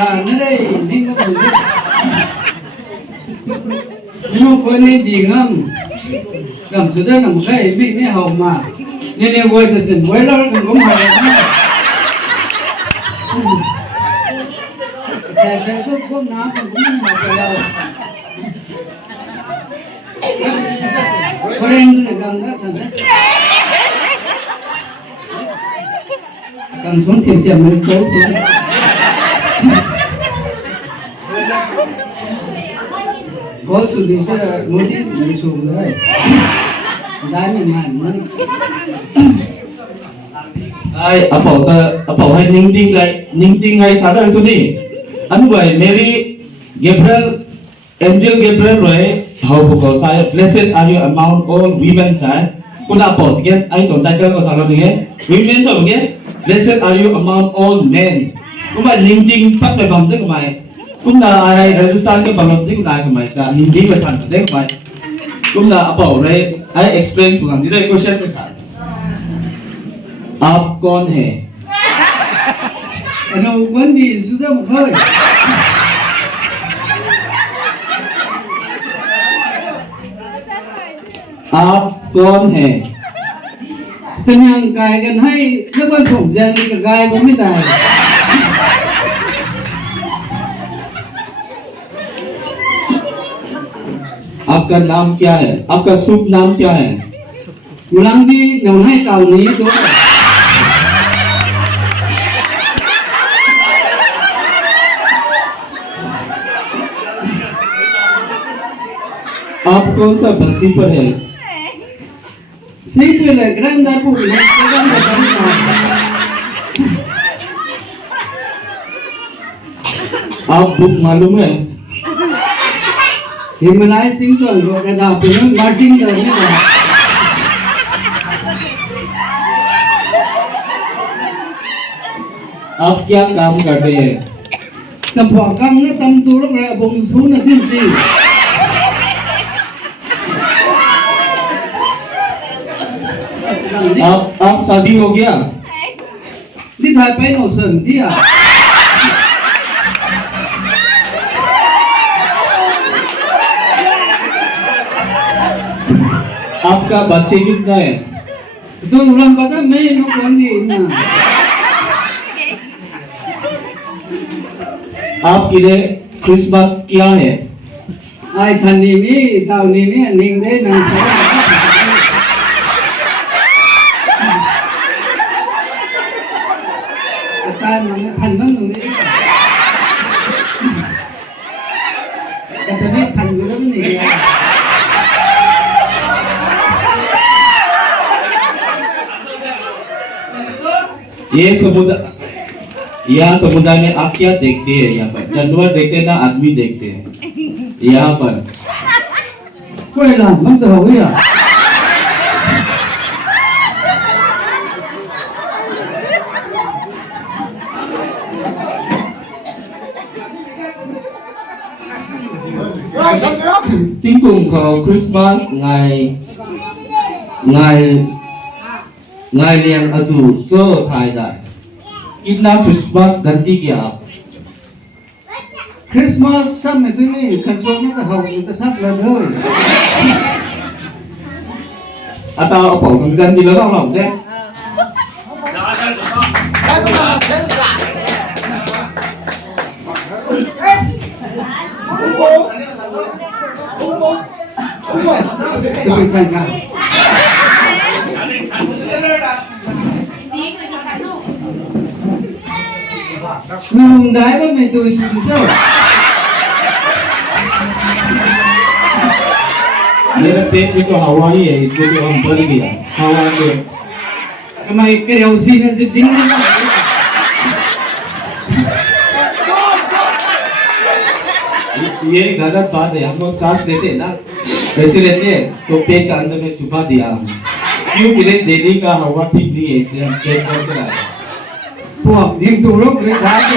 là nó đây nên có phần nhưng mà quên đi gì không làm sự đó là một cái bị cái hồng mà nên em quay từ sừng quay đó cũng có mày cái có nó cũng mày từ đầu có đen cái gần đó thằng cầm xuống chìm chìm lên cố xuống có sự đi sẽ muốn đi đi xuống rồi đá nhìn hẳn nó ai ở bảo hay ninh tinh hay sao đó tôi đi anh vậy Mary Gabriel Angel Gabriel rồi hầu của sai blessed are you among all women sai cô đã bảo thì anh tồn tại cái sao đó thì women thôi nhé blessed are you among all men cũng mà ninh tinh bắt phải bằng tức mày cũng là ai register cái bằng tức là của mày là ninh tinh phải thành đấy của mày cũng là bảo đây ai explain xuống làm gì đây question cái khác आप कौन है nó quên đi sudah một hơi आप कौन है tình hàng cài gần hay rất quan trọng rằng cái gai cũng mới tài आपका नाम क्या है आपका शुभ नाम क्या है ulang đi nào hay tàu ní chỗ आप कौन सा बस्ती पर है siempre la gran da por la gran da आप बुक मालूम है हिमालय सिंह तो अंगों का दाव पे ना मार्टिन करने का आप क्या काम करते हैं tầm khoảng căng nó tầm tu lúc này bùng xuống là tiên sĩ आप शादी हो गया đi thay bay nổ sừng đi à आपका बच्चे कितना है tôi ulang kata mấy nó còn gì nè आपके लिए क्रिसमस क्या है ai thành đi mi tàu đi mi ninh đấy nàng sẽ ta mà nó thành vấn đề đấy cái thứ nhất thành cái đó này ये समुदाय यहाँ समुदाय में आप क्या देखते हैं यहाँ पर जानवर देखते हैं ना आदमी देखते हैं यहाँ पर quay làm mất rồi à Tiếng cùng cầu Christmas ngày ngày ngày liền ở dù cho thái đại kitna Christmas ganti kya आप Christmas sắp này tôi nghĩ khẩn trương nó hồng người ta sắp lên thôi atau apa ganti lo lòng lòng thế tôi thành ngại người đái với mày tôi xuống sao मेरा पेट में तो हवा ही है इसलिए तो हम बढ़ गया हवा से mày cái điều gì là dính ये गलत बात है हम लोग सांस लेते हैं ना कैसे लेते हैं तो पेट के अंदर में छुपा दिया हम क्योंकि दिल्ली का हवा ठीक नहीं है इसलिए हम चेक करके लाए của những tù lúc với đá cái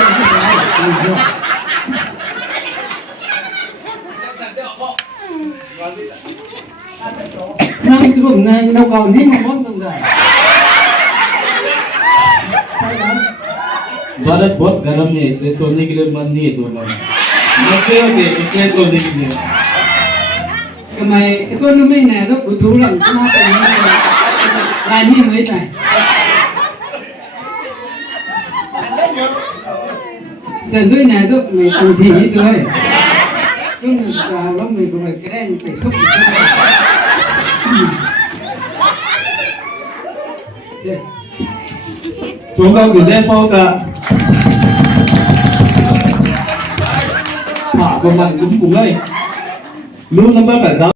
năm tù này đâu còn đi mà món tù này Bharat बहुत गर्म है इसलिए सोने के लिए मन नहीं है दोनों ओके ओके इसलिए सोने के लिए ทำไมไอ้คนนู้นไม่แน่ก็กูดูหลังหน้าเป็นลายนี่ไม่ได้เส้นด้วยแน่ก็มีตัวทีนี้ด้วยก็มีกาวแล้วมีตัวแกล้งไปทุบchúng ta cứ đem bao cả thả của mình cũng cùng đây luôn number cả giáo